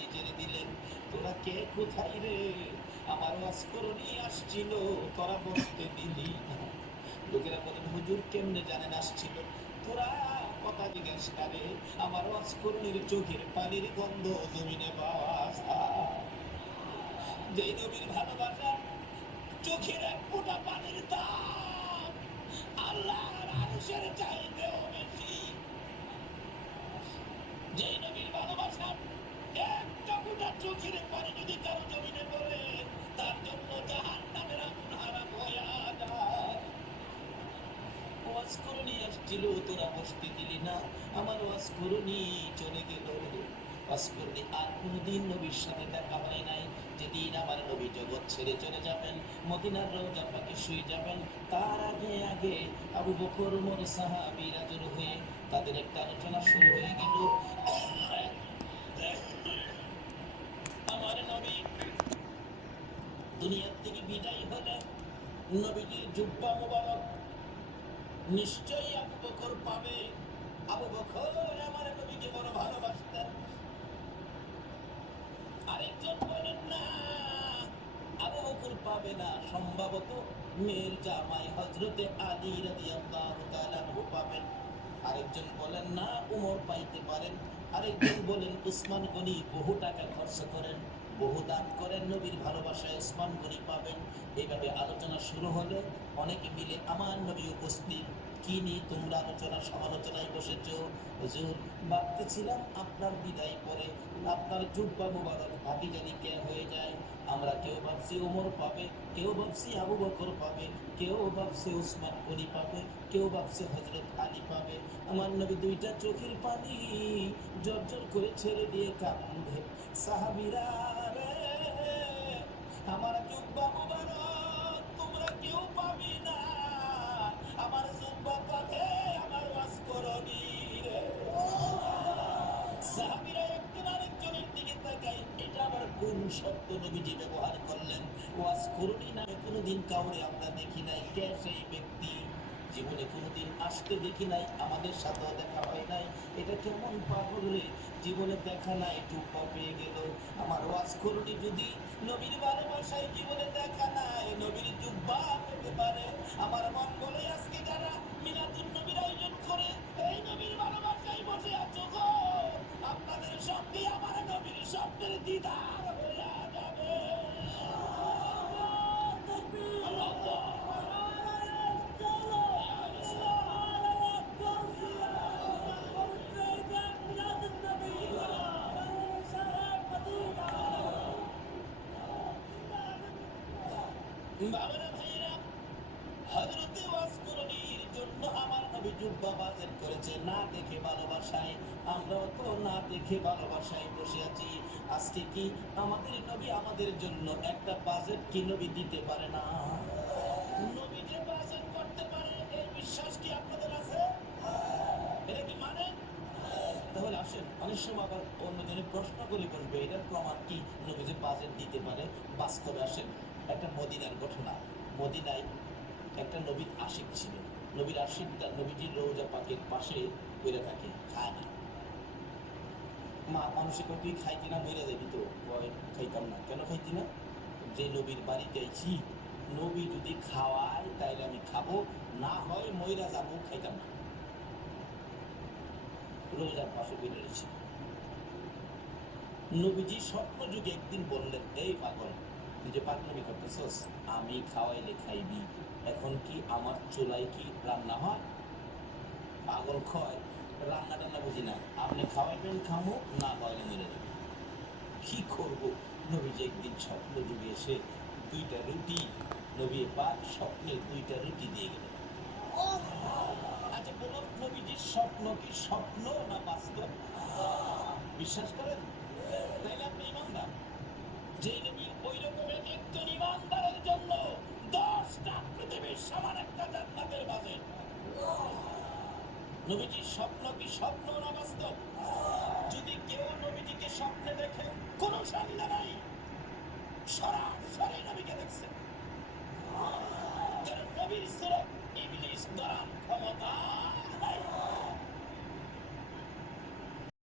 পানি ছেড়ে দিলেন। তোরা কে কোথায় রে? আমার ওয়াসকরণী আসছিল, তোরা বসতে দিলি না। লোকেরা বলেন, হুজুর কেমনে জানেন আসছিল? তোরা কথা জিজ্ঞেস করে, আমার ওয়াসকরণীর চোখের পানির গন্ধ জমিনে পাওয়া যায়। যেই নবীর ভালোবাসা, চোখের এক ফোঁটা পানির দাম আল্লাহর আরশের চাইতেও বেশি। যেই নবীর ভালোবাসা, একটা ফোঁটা চোখের পানি যদি কারো জমিনে পড়ে, তার জন্য জাহান্নামের আগুন হারাম হয়ে যায়। ওয়াজ করনি আসছিল, তোরা বসতে দিলি না। আমার ওয়াজ করনি চলে গেল। ওয়াজ করনি আর কোনদিন নবীর সাথে দেখা হয় নাই। যেদিন আমার নবী জগৎ ছেড়ে চলে যাবেন, মদিনার রওজা পাকে শুয়ে যাবেন, তার আগে আগে আবু বকর ওমর সাহাবীরা জড়ো হয়ে তাদের একটা আলোচনা শুরু হয়ে গেল। আমার নবী দুনিয়ার থেকে বিদায় হলেন। নবীজির জুব্বা মোবারক নিশ্চয়ই আবু বকর পাবে। আবু বকর আমার নবীকে বড় ভালোবাসতেন। আরেকজন বলেন না, আবু বকর পাবে না, সম্ভবত মেয়ের জামাই হযরতে আলী রাদিয়াল্লাহু তাআলা আনহু পাবেন। আরেকজন বলেন না, উমর পাইতে পারেন। আরেকজন বলেন উসমান গনি বহু টাকা খরচ করেন, বহু দান করেন, নবীর ভালোবাসায় উসমান গনি পাবেন। এইভাবে আলোচনা শুরু হলে অনেকে মিলে আমার নবী উপস্থিত। কি নিয়ে তোমরা আলোচনা সমালোচনায় বসেছো? হুজুর, ভাবতেছিলাম আপনার বিদায় পরে আপনার জুব্বা মুবারক হাতি জানি কে হয়ে যায়। আমরা কেউ ভাবছি ওমর পাবে, কেউ ভাবছি আবু বকর পাবে, কেউ ভাবছে উসমান গনি পাবে, কেউ ভাবছে হযরত আলী পাবে। আমার নবী দুইটা চোখের পানি জর্জর করে ছেড়ে দিয়ে কান্দে, সাহাবীরা রে, আমার জুব্বা মুবারক তোমরা কেউ পাবি না। আমার জুব্বা পাবে, আমার ওয়াজ করনি রে। সাহাবীরা একজন আরেকজনের দিকে তাকায়, এটা আবার কোন শব্দ নবীজি ব্যবহার করলেন? ওয়াজ করনি নামে কোনোদিন কাউরে আমরা দেখি নাই। কে সেই ব্যক্তি? জীবনে কোনোদিন আসতে দেখি নাই, আমাদের সাথেও দেখা হয় নাই। এটা কেমন পাগল রে, জীবনে দেখা নাই, জুব্বা পেয়ে গেল। আমার ওয়াজ করনি যদি নবীর ভালোবাসায় জীবনে দেখা নাই, নবীর জুব্বা পেতে পারে। আমার মন বলে আজকে যারা মিলাদুন নবীর আয়োজন করে এই নবীর ভালোবাসায় বসে আছো গো, আপনাদের সঙ্গে আমার নবীর স্বপ্নের দিদার হইয়া যাবে। বাবারা ভাইয়েরা, হযরতে ওয়াজ করনির জন্য আমার নবী জুব্বা বাজেট করেছে না দেখে ভালোবাসায়। আমরাও তো না দেখে ভালোবাসায় বসে আছি। আজকে কি আমাদের নবী আমাদের জন্য একটা বাজেট কি নবী দিতে পারে না? নবী যে বাজেট করতে পারে এই বিশ্বাস কি আপনাদের আছে? এটা কি মানে? তাহলে আসেন, অনেক সময় আবার অন্যজনে প্রশ্ন করে বসবে এটার প্রমাণ কি নবী যে বাজেট দিতে পারে? বাস্তবে আসেন, একটা মদিনার ঘটনা। মদিনায় একটা নবীর আশিক ছিল। নবীর আশিকটা নবীজির রওজা পাকের পাশে বেড়ে থাকে, খায় না। মা মানুষে কয় তুই খাইতি না, মরে যাবি তো। কয় খাইতাম না। কেন খাইতি না? যে নবীর বাড়িতে আইছি, নবী যদি খাওয়ায় তাইলে আমি খাবো, না হয় মইরা যাবো, খাইতাম না। রোজার পাশে বেড়ে রয়েছে। নবীজি স্বপ্ন যুগে একদিন বললেন, এই পাগল, তুই যে পাগলামি করতেছস, আমি খাওয়াইলে খাইবি, এখন কি আমার চুলায় কি রান্না হয়? পাগল খয়, রান্না টান্না বুঝি না, আপনি খাওয়াইবেন খামো, না খাওয়াইলে মরে যাবে। কি করবো? নবীজি একদিন স্বপ্ন যুগে এসে দুইটা রুটি, নবী পাক স্বপ্নে দুইটা রুটি দিয়ে গেলেন। আচ্ছা বলুন, নবীজির স্বপ্ন কি স্বপ্ন না বাস্তব? বিশ্বাস করেন? তাইলে আপনি ইমানদার। যে নবীর ওই রকমের একজন ইমানদারের জন্য 10টা পৃথিবীর সমান একটা জান্নাতের বাজেট। নবীজির স্বপ্ন কি স্বপ্ন না বাস্তব? যদি কেউ নবীজিকে স্বপ্নে দেখে, কোনো সন্দেহ নাই, সরাসরি নবীকে দেখছেন। কারণ নবীর সুরত ইবলিস ধরার ক্ষমতা